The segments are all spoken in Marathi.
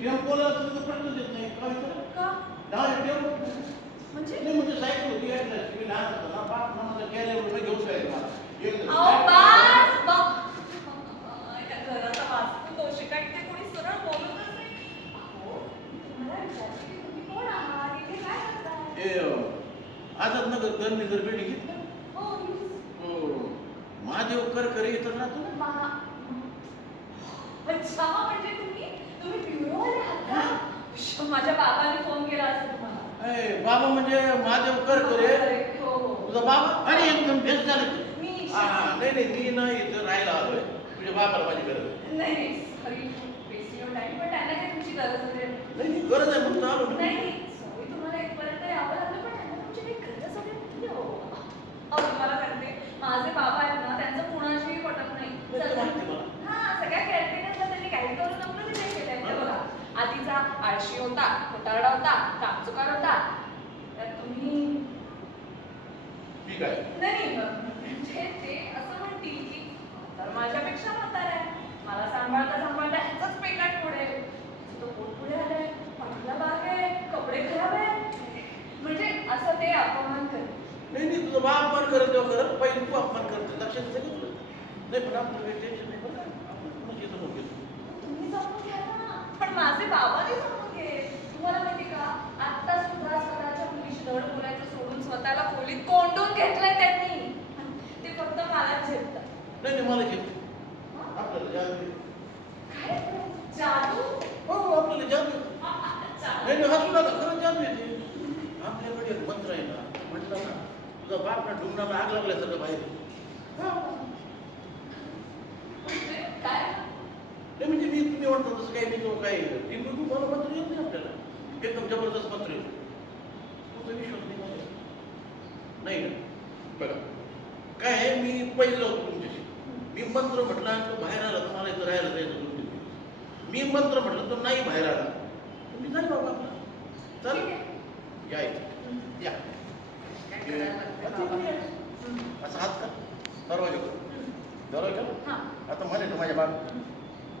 टेम्पोला तुझं प्रश्न देत नाही का का? टेम्पो म्हणजे नाही म्हणजे सायकल होती मी लहान होतो ना बाप मला गेल्या एवढं घेऊन जायचं मला अहो बास त्या घराचा वास्तू दोषी काय ते कोणी सरळ बोलतच नाही. अहो तुम्हाला विचारते की तुम्ही कोण आहात, इथे काय करताय? आजच ना गरमी जर बेडी घेतली हो महादेव कर येतात ना तू अच्छा म्हणजे तुम्ही ब्युरोवाले आहात का? माझ्या बाबाने फोन केला असेल तुम्हाला. बाबा म्हणजे महादेव कर हो तुझा बाबा अरे एकदम बेस्ट झालं मी नाही मी ना इथं राहायला आलोय तुझ्या बाबाला माझी गरज नाही सॉरी वेस्ट युअर टाइम पण त्यांना काही तुमची गरज वगैरे नाही गरज आहे म्हणून आलो नाही सॉरी तुम्हाला इथपर्यंत यावं लागलं पण त्यांना तुमची काही गरज वगैरे नाही हो. अहो तुम्हाला सांगते माझे बाबा आहेत ना त्यांचं कुणाशीही पटत नाही. सगळ्या केअरटेकर्सला त्यांनी काही करून आपलं ते केलंय बघा. आधीचा आळशी होता, खोटारडा होता, कामचुकार होता. तर तुम्ही ठीक आहे नाही म्हणजे ते असं म्हणतील की तर माझ्यापेक्षा म्हातारा आहे, मला सांभाळता ह्याचाच पेकाट पुढे तो पोट पुढे आलाय, पाठीला बाग आहे, कपडे खराब आहे, म्हणजे असं ते अपमान करत. नाही तुझं बा अपमान करत तेव्हा करत पहिले तू अपमान करते लक्षात घेतलं नाही पण आपलं काही टेन्शन नाही बघा आपण येतो नको तुम्ही समजून घ्या ना. पण माझे बाबा नाही समजून घे. तुम्हाला माहिती का आता सुद्धा स्वतःच्या मुलीशी धड बोलायचं सोडून स्वतःला खोलीत कोंडून घेतलंय त्यांनी. ते फक्त मलाच झेपतात. नाही मला घेतो आपल्याला जादू काय जादू? हो आपल्याला जादू नाही हसू नका खरं जादू येते आपल्याकडे एक मंत्र आहे ना म्हटलं ना तुझा बाप ना डुंगणाला आग लागल्या सगळं बाहेर काय नाही म्हणजे मी तुम्ही म्हणतो तसं काही मी तो काही ती तू मला मंत्र येत नाही आपल्याला एकदम जबरदस्त मंत्र येतो तुझा विश्वास नाही मला नाही ना बघा काय आहे मी पहिलं होतो तुमच्याशी मी मंत्र म्हटलं आणि तो बाहेर आला तर मला इथं राहायला जायचं 2-3 दिवस मी मंत्र म्हटलं तो नाही बाहेर आला तुम्ही जाईल बाबा आपला चल या इथे या असं हात का दरवाजा आता म्हणे तो माझ्या बाप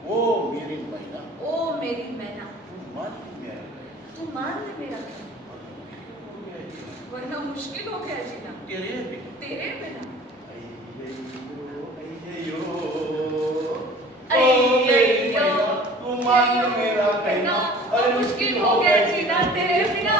ओ मेरी मैना ओ मेरी मैना तू मान ले मेरा वरना मुश्किल हो गया जीना तेरे बिना तू मान ले मेरा कहना और मुश्किल हो गया जीना तेरे बिना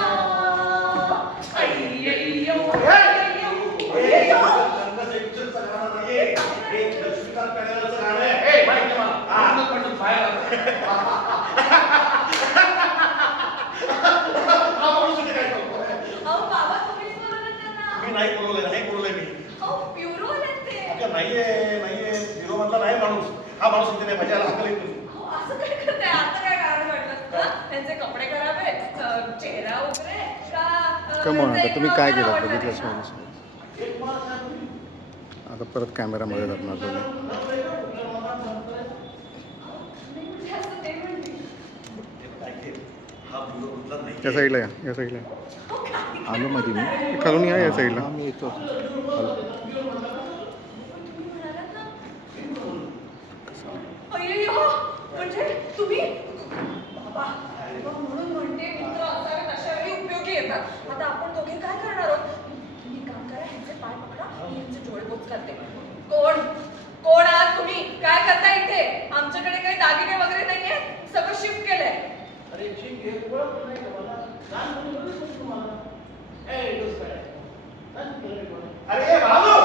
हा माणूस इथे नाही पाहिजे हाकल येतो असं काय करताय आता काय कारण वाटलं त्यांचे कपडे खराब आहे चेहरा वगैरे का कमॉन आता तुम्ही काय केलं बघितलंच नाही आता परत कॅमेरामध्ये जाणार तुम्ही या साईडला या साईडला आलो मध्ये मी खालून या साईडला मी येतो म्हणजे तुम्ही बाबा म्हणून म्हणते मित्र असावेत अशा वेळी उपयोगी येतात. आता आपण दोघे काय करणार आहोत? तुम्ही काम करा ह्यांचे पाय पकडा मी यांचे डोळे बोच करते. कोण आहात तुम्ही? काय करता इथे? आमच्याकडे काही दागिने वगैरे नाहीये, सगळं शिफ्ट केलंय. अरे ठीक आहे ओळख नाही का मला लहान मुलं तुम्हाला ए दोस्त अरे बाबू